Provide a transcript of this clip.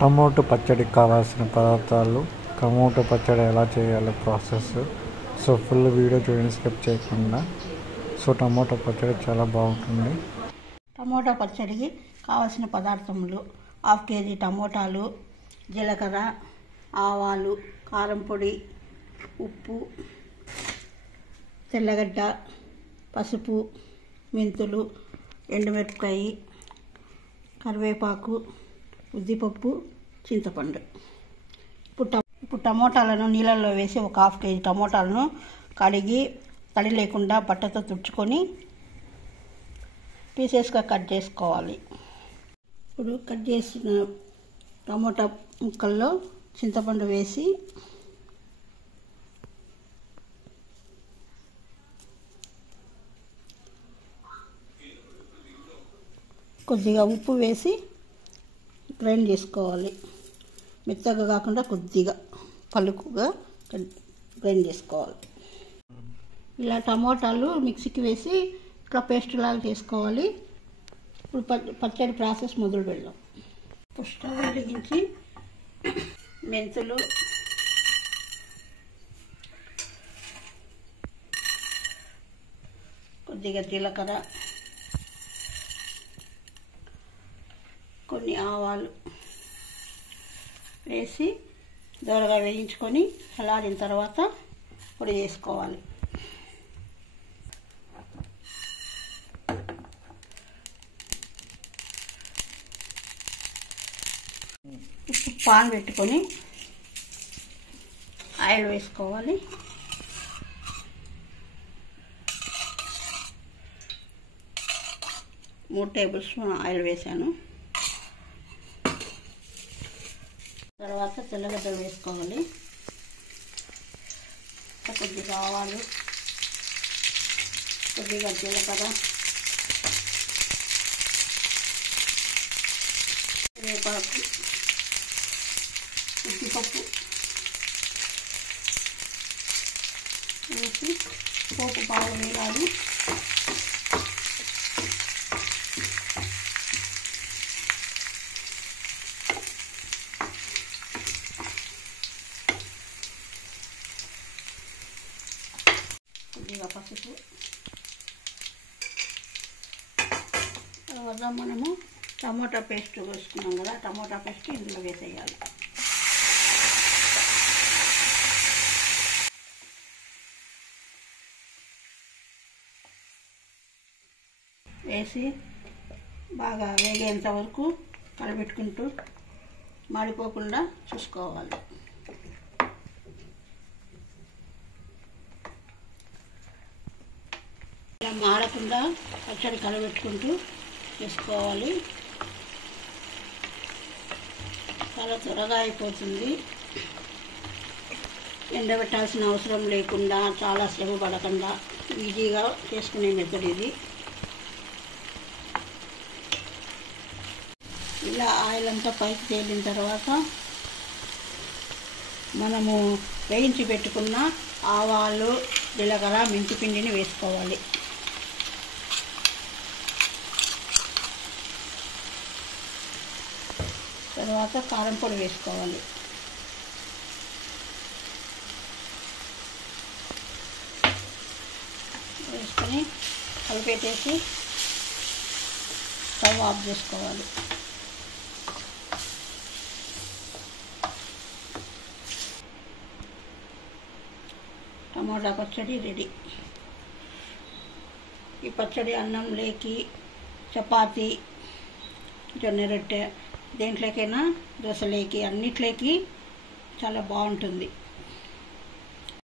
Tomato పచ్చడికి కావాల్సిన పదార్థాలు, టమోటా పచ్చడి ఎలా చేయాలో ప్రాసెస్. సో ఫుల్ వీడియో చూడండి, స్కిప్ చేయకుండా. సో టమోటా పచ్చడి చాలా బాగుంటుంది. టమోటా పచ్చడికి కావాల్సిన పదార్థములు: 1/2 kg టమోటాలు, జీలకర్ర, ఆవాలు, కారం పొడి, ఉప్పు, తెల్లగడ్డ, పసుపు, మెంతులు, ఎండుమిరపకాయ, కరివేపాకు, ఉద్దిపప్పు, చింతపండు. ఇప్పుడు టమోటాలను నీళ్ళల్లో వేసి ఒక 1/2 kg టమోటాలను కడిగి తడి లేకుండా బట్టతో తుడుచుకొని పీసెస్గా కట్ చేసుకోవాలి. ఇప్పుడు కట్ చేసిన టమోటా ముక్కల్లో చింతపండు వేసి కొద్దిగా ఉప్పు వేసి గ్రైండ్ చేసుకోవాలి. మెత్తగా కాకుండా కొద్దిగా పలుకుగా గ్రైండ్ చేసుకోవాలి. ఇలా టమోటాలు మిక్సీకి వేసి ఇట్లా పేస్ట్ లాగా చేసుకోవాలి. ఇప్పుడు పచ్చడి ప్రాసెస్ మొదలు పెడదాం. స్టవ్ వెలిగించి మెంతులు, కొద్దిగా జీలకర్ర, కొన్ని ఆవాలు వేసి దోరగా వేయించుకొని చల్లారిన తర్వాత పొడి చేసుకోవాలి. ఇప్పుడు పాన్ పెట్టుకొని ఆయిల్ వేసుకోవాలి. మూడు టేబుల్ స్పూన్ ఆయిల్ వేసాను. తర్వాత తెల్లగడ్డలు వేసుకోవాలి. కొద్దిగా ఆవాలు, కొద్దిగా జీలకర్ర, కరివేపాకు, ఉద్దిపప్పు వేసి పోపు బాగా వేయాలి. కొద్దిగా పసుపు, తర్వాత మనము టమోటా పేస్ట్ వేసుకున్నాం కదా, టమోటా పేస్ట్ ఇందులో వేసేయాలి. వేసి బాగా వేగేంత వరకు కలబెట్టుకుంటూ మాడిపోకుండా చూసుకోవాలి. ఇలా మాడకుండా పచ్చడి కలబెట్టుకుంటూ చేసుకోవాలి. చాలా త్వరగా అయిపోతుంది. ఎండబెట్టాల్సిన అవసరం లేకుండా, చాలా శ్రమ పడకుండా ఈజీగా చేసుకునే మెథడ్ ఇది. ఇలా ఆయిల్ అంతా పైకి తేలిన తర్వాత మనము వేయించి పెట్టుకున్న ఆవాలు, జీలకర్ర, మెంతి పిండిని వేసుకోవాలి. తర్వాత కారం పొడి వేసుకోవాలి. వేసుకొని కలిపేసి స్టవ్ ఆఫ్ చేసుకోవాలి. టమోటా పచ్చడి రెడీ. ఈ పచ్చడి అన్నంలోకి, చపాతీ, జొన్న రొట్టె, దేంట్లోకైనా, దోశలోకి, అన్నిట్లోకి చాలా బాగుంటుంది.